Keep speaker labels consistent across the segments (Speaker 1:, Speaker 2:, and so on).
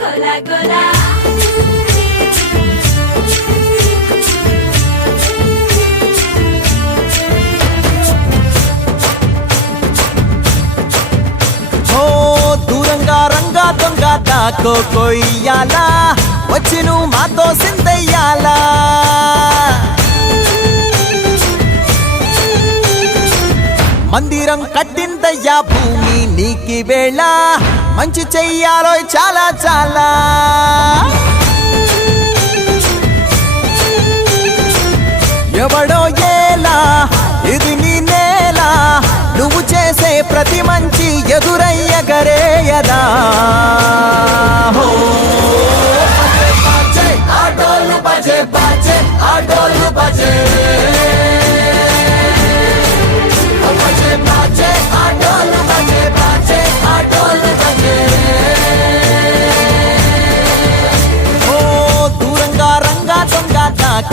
Speaker 1: గోలా గోలా.
Speaker 2: దొంగ దాకో కొయ్యాలా. వచ్చి నువ్వు మాతో సిందయ్యాలా మందిరం కట్టిందయ్యా భూమి నీకి వేళ. మంచి చెయ్యాలో చాలా చాలా. ఎవడో ఏలా ఇది నీ నేల. నువ్వు చేసే ప్రతి మంచి ఎదురయ్య గరేయదా ఆటోలు బాజే, బాజే, ఆటోలు బాజే.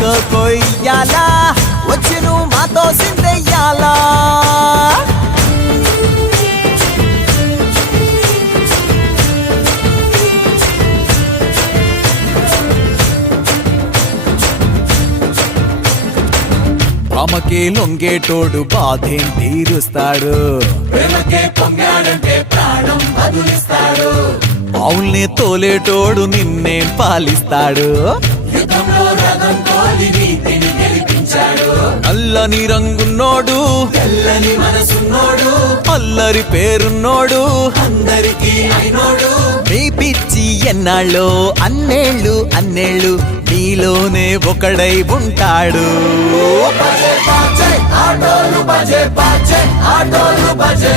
Speaker 2: కొయ్యాలా? వచ్చి నువ్వు మాతో సిందెయ్యాలా? రామకే లొంగేటోడు బాధేం తీరుస్తాడు. ప్రేమకే పొంగాడంటే ప్రాణం బదులిస్తాడు. అవుల్ని తోలేటోడు నిన్నేం పాలిస్తాడు. యుద్ధంలో నల్లని రంగున్నోడు. తెల్లని మనసున్నోడు. అల్లరి పేరున్నోడు. అందరికీ అయినోడు. మీ పిచ్చి ఎన్నాళ్ళో అన్నేళ్ళు అన్నేళ్ళు నీలోనే ఒకడై ఉంటాడు. బాజే ఆటోలు బజే ఆటోలు బజే